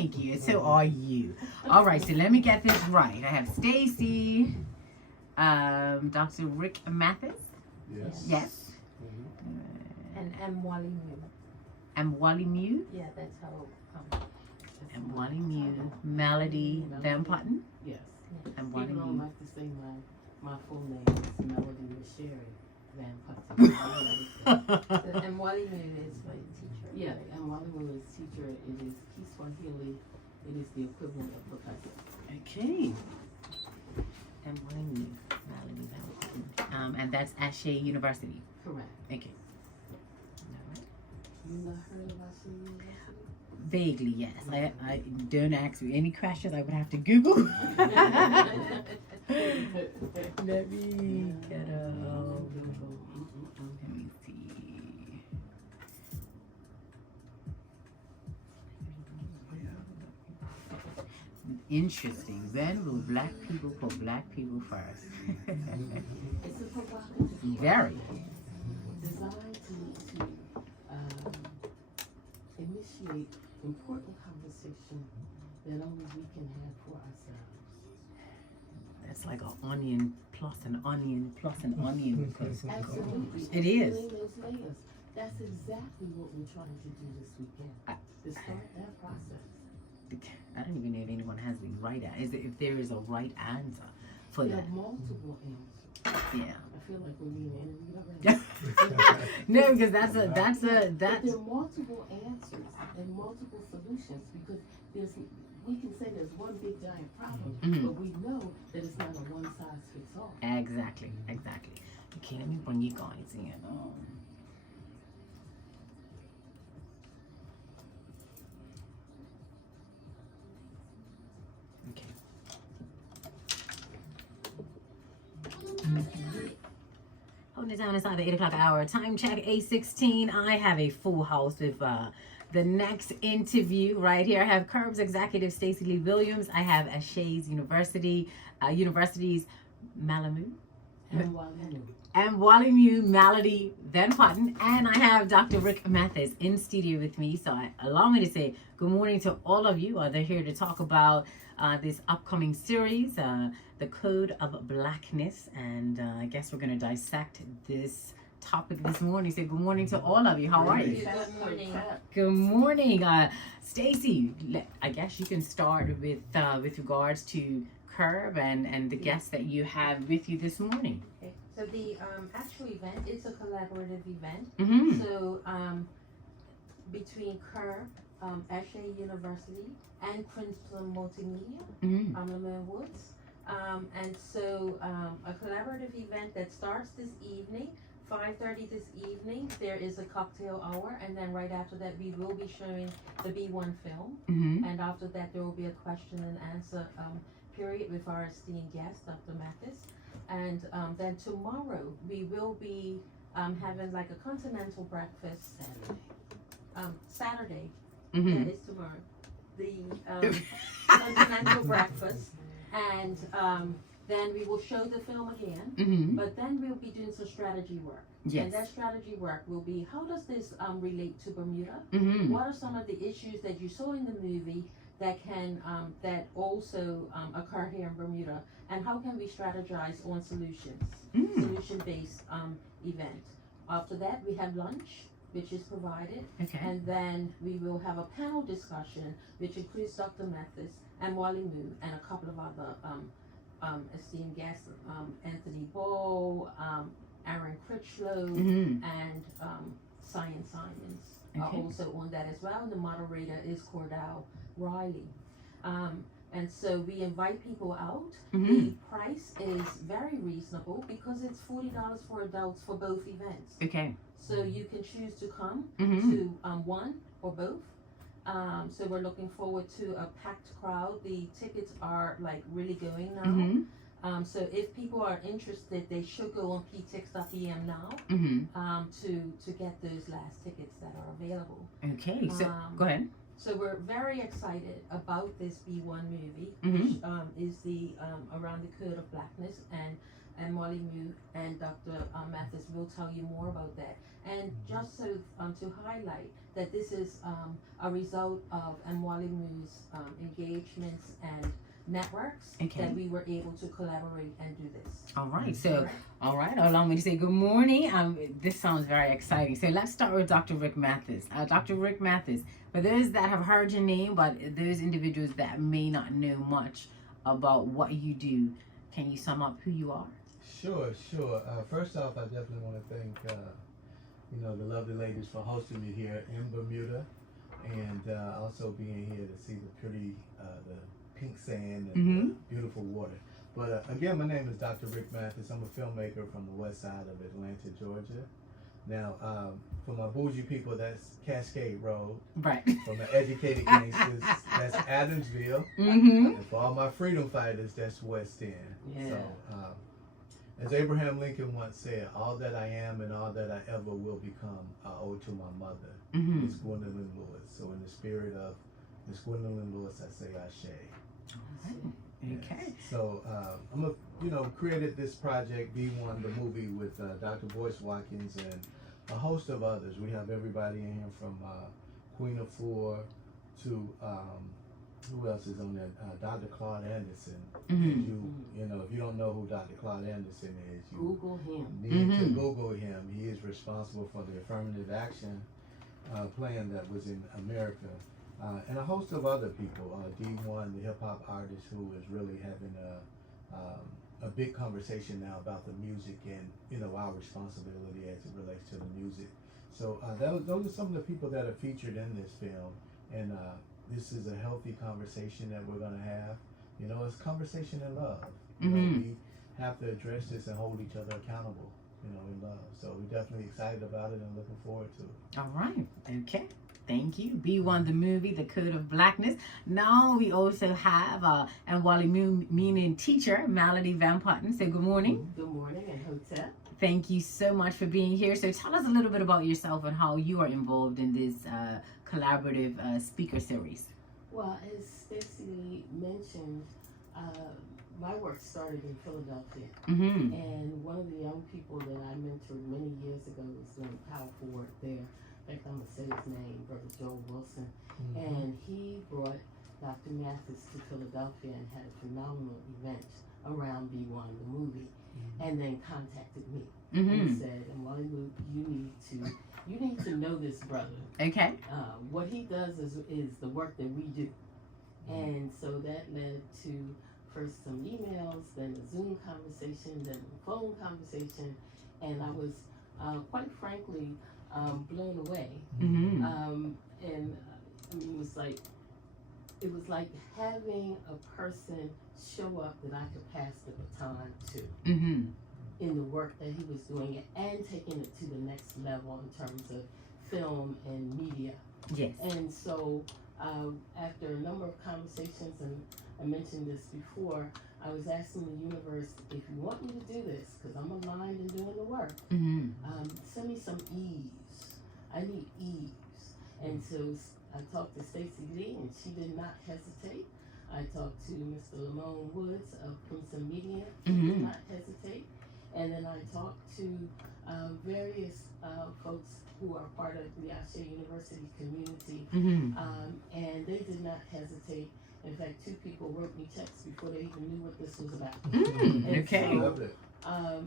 Thank you. So are you. All right, so let me get this right. I have Stacy, Dr. Ric Mathis. Yes. Yes. And Wally Mew. And Wally Mew. Yeah, that's how. And Wally Mew. Melody Van Putten. Yes. And Wally People don't Mew. like to say my full name is Melody Sherry Van Putten. And Wally Mew is my teacher. Yeah, and Wally Mew is teacher. It is Kiswahili. It is the equivalent of professor. Okay. And Wally Mew. Melody Van Putten. And that's at Shea University. Correct. Okay. You not heard about Shea University? Vaguely, yes. I don't ask me any questions. I would have to Google. Let me get a. Let me see. Interesting. When will black people put black people first? It's a provocative. Very. Designed to initiate important conversation that only we can have for ourselves. That's like an onion plus an onion plus an onion. Absolutely. It is. Peeling those layers. That's exactly what we're trying to do this weekend. To start that process. I don't even know if anyone has the right answer. If there is a right answer for There that. are multiple answers. Yeah. I feel like we're being interviewed already. No, because that's But there are multiple answers and multiple solutions because we can say there's one big giant problem, but we know that it's not a one size fits all. Exactly. Okay, let me bring you guys in. Okay. Holding it down inside the 8 o'clock hour. Time check 8:16. I have a full house with the next interview right here. I have Curb's executive Stacey Lee Williams. I have Ashay's University's Malamu. And Wally Mew, Melody Van Putten, and I have Dr. Ric Mathis in studio with me. So allow me to say good morning to all of you. They're here to talk about this upcoming series, The Code of Blackness, and I guess we're going to dissect this topic this morning. So good morning to all of you. How are you? Good morning. Good morning, Stacy. I guess you can start with regards to Curb and the guests that you have with you this morning. Okay. So the actual event is a collaborative event. Mm-hmm. So between Curb, Ashay University, and Crimson Multimedia, Mm-hmm. Lemon Woods. And so a collaborative event that starts this evening, 5:30 this evening. There is a cocktail hour, and then right after that we will be showing the B1 film. Mm-hmm. And after that there will be a question and answer period with our esteemed guest, Dr. Mathis. And then tomorrow we will be having like a continental breakfast. Saturday. Mm-hmm. That is tomorrow. The continental breakfast, and then we will show the film again. Mm-hmm. But then we'll be doing some strategy work. Yes. And that strategy work will be, how does this relate to Bermuda? Mm-hmm. What are some of the issues that you saw in the movie that can that also occur here in Bermuda? And how can we strategize on solutions? Solution-based event. After that, we have lunch, which is provided. Okay. And then we will have a panel discussion, which includes Dr. Mathis and Wally Mew and a couple of other esteemed guests, Anthony Ball, Aaron Critchlow, Mm-hmm. and Cyan Simons are Okay. also on that as well. And the moderator is Cordell Riley. And so we invite people out. Mm-hmm. The price is very reasonable because it's $40 for adults for both events. Okay. So you can choose to come Mm-hmm. to one or both. So we're looking forward to a packed crowd. The tickets are like really going now. Mm-hmm. So if people are interested, they should go on ptix.em now Mm-hmm. to get those last tickets that are available. Okay. So go ahead. So we're very excited about this B1 movie, Mhm. which is the Around the Code of Blackness, and and Molly and Dr. Mathis will tell you more about that. And just so to highlight that this is a result of Mwalimu's engagements and networks that we were able to collaborate and do this. All right. So, all right. Allow me to say good morning. This sounds very exciting. So let's start with Dr. Ric Mathis. Dr. Ric Mathis, for those that have heard your name, but those individuals that may not know much about what you do, can you sum up who you are? Sure. First off, I definitely want to thank the lovely ladies for hosting me here in Bermuda, and also being here to see the pretty, the pink sand and the beautiful water. But again, my name is Dr. Ric Mathis. I'm a filmmaker from the west side of Atlanta, Georgia. Now, for my bougie people, that's Cascade Road. Right. For my educated gangsters, that's Adamsville. And for all my freedom fighters, that's West End. Yeah. So, as Abraham Lincoln once said, all that I am and all that I ever will become, I owe to my mother, Miss Gwendolyn Lewis. So in the spirit of Miss Gwendolyn Lewis, I say Ashe. Okay. Yes. So I'm created this project, B1, the movie, with Dr. Boyce Watkins and a host of others. We have everybody in here from Queen of Four to who else is on there? Dr. Claude Anderson. If you don't know who Dr. Claude Anderson is, you Google him. need to Google him. He is responsible for the affirmative action plan that was in America. And a host of other people, D1, the hip hop artist, who is really having a big conversation now about the music and our responsibility as it relates to the music. So those are some of the people that are featured in this film, and this is a healthy conversation that we're going to have. It's conversation in love. We have to address this and hold each other accountable, in love. So we're definitely excited about it and looking forward to it. All right. Okay. Thank you. B1 the movie, The Code of Blackness. Now we also have Mwalimu meaning teacher, Melody Van Putten. So good morning. Good morning and hotel. Thank you so much for being here. So tell us a little bit about yourself and how you are involved in this collaborative speaker series. Well, as Stacey mentioned, my work started in Philadelphia. And one of the young people that I mentored many years ago was doing powerful work there. In fact, I'm going to say his name, Brother Joel Wilson. And he brought Dr. Mathis to Philadelphia and had a phenomenal event around B1, the movie, and then contacted me and said, Mwalimu, you need to know this brother. Okay. What he does is the work that we do. And so that led to first some emails, then a Zoom conversation, then a phone conversation, and I was quite frankly blown away. And I mean, it was like having a person show up that I could pass the baton to in the work that he was doing and taking it to the next level in terms of film and media. Yes. And so after a number of conversations, and I mentioned this before, I was asking the universe, if you want me to do this, because I'm aligned in doing the work, send me some ease. I need ease. And so I talked to Stacey Lee, and she did not hesitate. I talked to Mr. Lamone Woods of Crimson Media. He did not hesitate. And then I talked to various folks who are part of the Ashe University community, and they did not hesitate. In fact, 2 people wrote me checks before they even knew what this was about. Okay. So,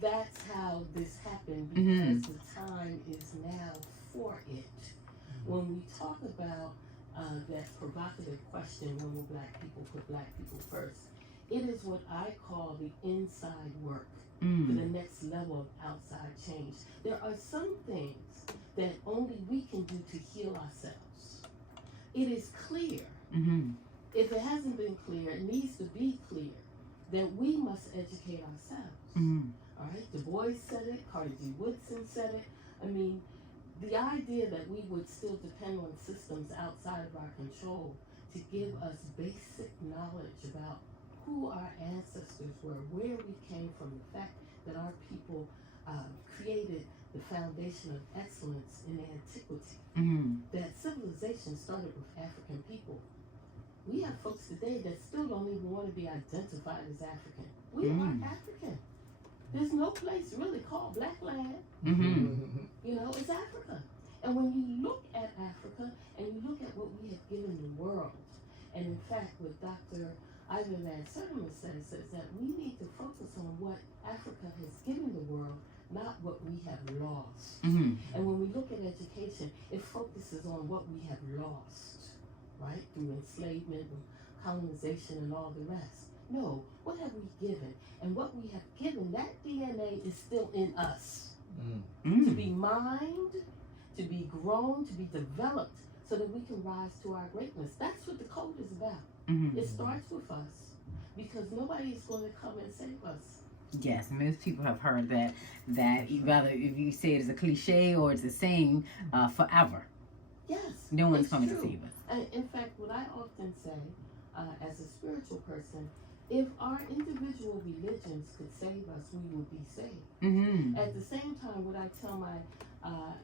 that's how this happened, because the time is now for it. When we talk about that provocative question, when will Black people put Black people first, it is what I call the inside work for the next level of outside change. There are some things that only we can do to heal ourselves. It is clear. If it hasn't been clear, it needs to be clear that we must educate ourselves. All right, Du Bois said it, Carter G. Woodson said it. I mean, the idea that we would still depend on systems outside of our control to give us basic knowledge about who our ancestors were, where we came from, the fact that our people created the foundation of excellence in antiquity, that civilization started with African people. We have folks today that still don't even want to be identified as African. We are African. There's no place really called Black land. You know, it's Africa. And when you look at Africa and you look at what we have given the world, and in fact what Dr. Ivan Van Sertima says that we need to focus on what Africa has given the world, not what we have lost. And when we look at education, it focuses on what we have lost, right? Through enslavement and colonization and all the rest. No, what have we given? And what we have given, that DNA is still in us. To be mined, to be grown, to be developed, so that we can rise to our greatness. That's what the code is about. It starts with us, because nobody is going to come and save us. Yes, most people have heard that rather if you say it as a cliche or it's a saying, forever. Yes. No one's it's coming true. to save us. And in fact, what I often say, as a spiritual person, if our individual religions could save us, we would be saved. At the same time, what I tell my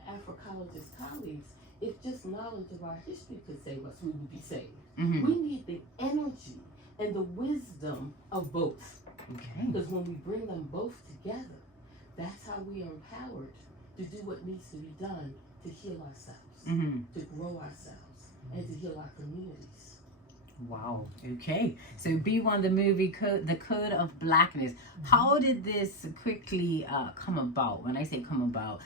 Afrocologist colleagues, if just knowledge of our history could save us, we would be saved. We need the energy and the wisdom of both. Okay. Because when we bring them both together, that's how we are empowered to do what needs to be done to heal ourselves, to grow ourselves, and to heal our communities. Wow. Okay. So B1, the movie, the Code of Blackness. How did this quickly come about? When I say come about,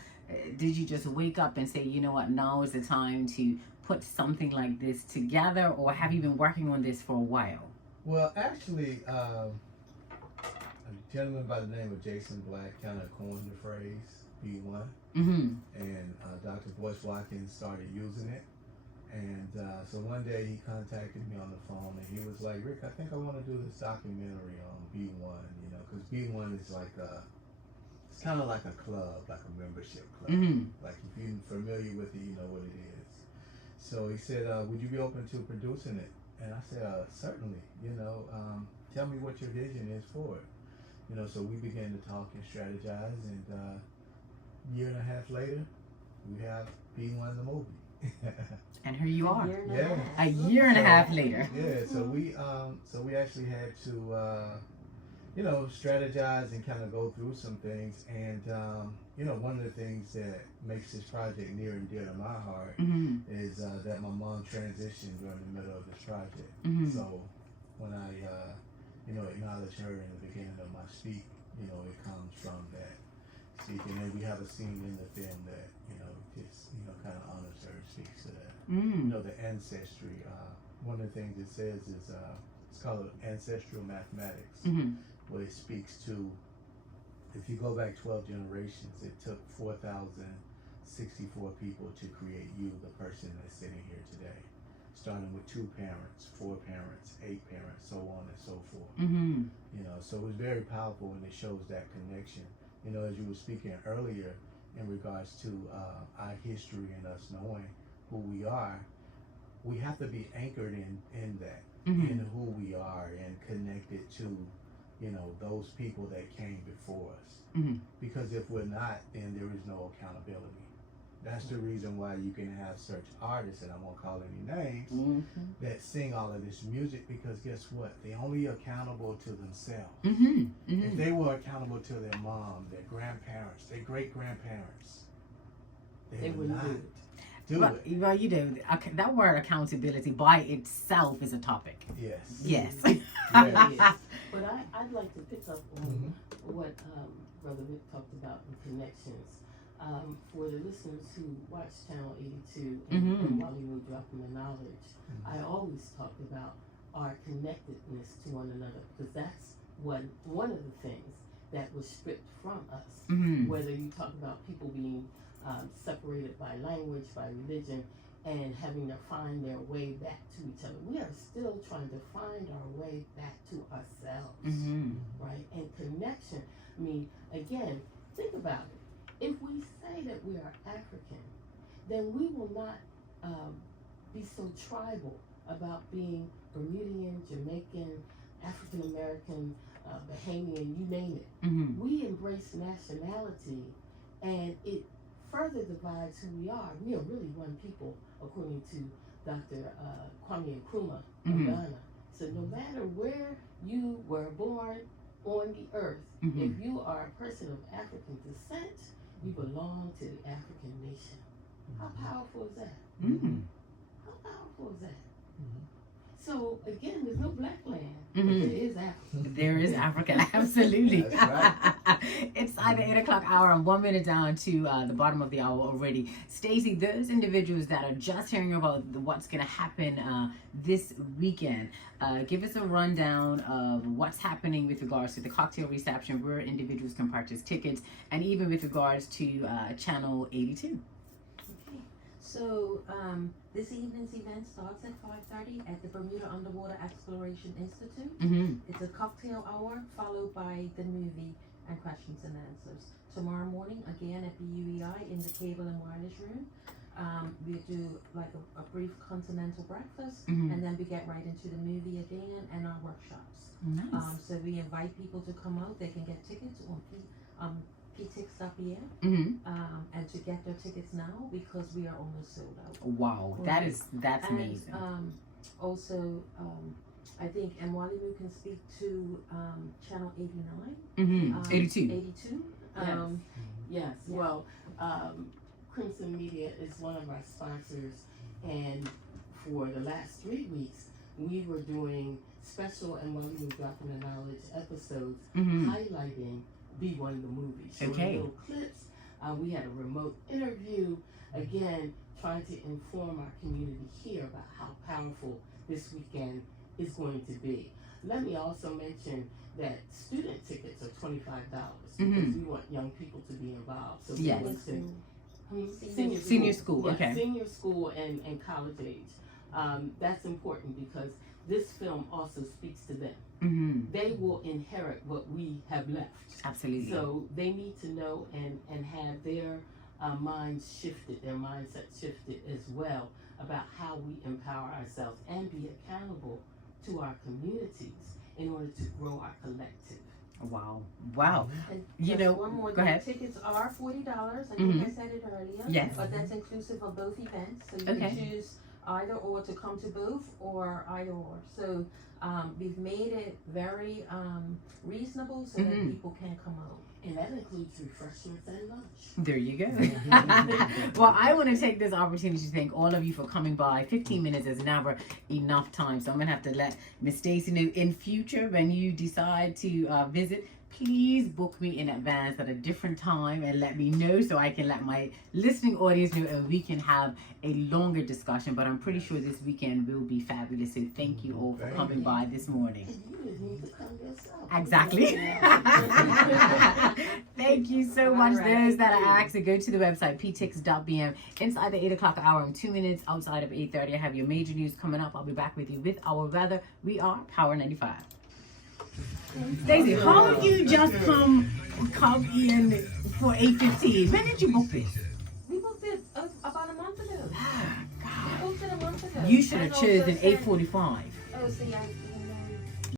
did you just wake up and say, you know what, now is the time to put something like this together, or have you been working on this for a while? Well, actually, a gentleman by the name of Jason Black kind of coined the phrase B1, and Dr. Boyce Watkins started using it. And so one day he contacted me on the phone, and he was like, Rick, I think I want to do this documentary on B1, you know, because B1 is like it's kind of like a club, like a membership club. Like if you're familiar with it, you know what it is. So he said, would you be open to producing it? And I said, certainly, you know, tell me what your vision is for it. You know, so we began to talk and strategize, and a year and a half later, we have B1 the movie. And here you are. Yeah. A year and a half later. Yeah, so we actually had to you know, strategize and kind of go through some things, and you know, one of the things that makes this project near and dear to my heart is that my mom transitioned during the middle of this project. So when I you know, acknowledge her in the beginning of my speak, you know, it comes from that speaking, and we have a scene in the film that, you know, just, you know, kind of honors her, speaks to that. You know, the ancestry. One of the things it says is it's called ancestral mathematics, where it speaks to, if you go back 12 generations, it took 4,064 people to create you, the person that's sitting here today. Starting with 2 parents, 4 parents, 8 parents, so on and so forth. You know, so it's very powerful, and it shows that connection. You know, as you were speaking earlier in regards to our history and us knowing who we are, we have to be anchored in that, in who we are, and connected to, you know, those people that came before us. Because if we're not, then there is no accountability. That's the reason why you can have such artists, and I won't call any names, that sing all of this music, because guess what? They're only accountable to themselves. If they were accountable to their mom, their grandparents, their great-grandparents, they would not do it. Well, you know, that word accountability by itself is a topic. Yes. Yes. Yes. But I'd like to pick up on what Brother Rick talked about in connections. For the listeners who watch Channel 82 and while you were dropping the knowledge, I always talk about our connectedness to one another, because that's one of the things that was stripped from us. Whether you talk about people being separated by language, by religion, and having to find their way back to each other. We are still trying to find our way back to ourselves, right? And connection. I mean, again, think about it. If we say that we are African, then we will not be so tribal about being Bermudian, Jamaican, African American, Bahamian, you name it. We embrace nationality, and it further divides who we are. We are really one people, according to Dr. Kwame Nkrumah of Mhm. Ghana. So no matter where you were born on the earth, Mhm. if you are a person of African descent, you belong to the African nation. How powerful is that? Mm. How powerful is that? Mhm. So again, there's no black land, but Mhm. there is Africa. There is Africa, absolutely. That's It's either 8 o'clock hour and 1 minute down to the bottom of the hour already. Stacey, those individuals that are just hearing about what's going to happen this weekend, give us a rundown of what's happening with regards to the cocktail reception, where individuals can purchase tickets, and even with regards to Channel 82. So this evening's event starts at 5:30 at the Bermuda Underwater Exploration Institute. Mm-hmm. It's a cocktail hour followed by the movie and questions and answers. Tomorrow morning, again at the UEI in the cable and wireless room, we do like a brief continental breakfast, Mhm. and then we get right into the movie again and our workshops. Nice. So we invite people to come out. They can get tickets on ptix.bm, Mm-hmm. and to get their tickets now because we are almost sold out. Wow, that's And amazing. also, I think, and Walimu can speak to Channel 89. Mm-hmm. 82. 82. Yes. Yeah. Well, Crimson Media is one of our sponsors, and for the last 3 weeks, we were doing special and when we were dropping the knowledge episodes Mm-hmm. highlighting B1 the movie. Showing Okay. little clips. We had a remote interview, again, trying to inform our community here about how powerful this weekend is going to be. Let me also mention that student tickets are $25 because we want young people to be involved. So we Yes. want to Senior school, Yeah, okay. senior school and college age. That's important because this film also speaks to them. Mm-hmm. They will inherit what we have left. Absolutely. So they need to know and have their minds shifted, their mindset shifted as well about how we empower ourselves and be accountable to our communities in order to grow our collective. Wow. Wow. And You just know, one more go thing. ahead. Tickets are $40. I think Mhm. I said it earlier. Yes. But that's inclusive of both events. So you Okay. can choose either or to come to both or either or. So we've made it very reasonable so that Mhm. people can come out. And that includes refreshments and lunch. There you go. Well, I want to take this opportunity to thank all of you for coming by. 15 minutes is never enough time. So I'm going to have to let Miss Stacey know in future when you decide to visit. Please book me in advance at a different time and let me know so I can let my listening audience know and we can have a longer discussion. But I'm pretty sure this weekend will be fabulous. So thank you all for Thank coming you. by this morning. And you just need to come yourself. Exactly. Thank you so much. All right. Those that are asked to go to the website ptix.bm inside the 8 o'clock hour in 2 minutes outside of 8:30. I have your major news coming up. I'll be back with you with our weather. We are Power 95. Stacey, how did you just come in for 8:15? When did you book this? We booked it about a month ago. We booked it a month ago. You should have And also chosen said- 8:45. Oh, see,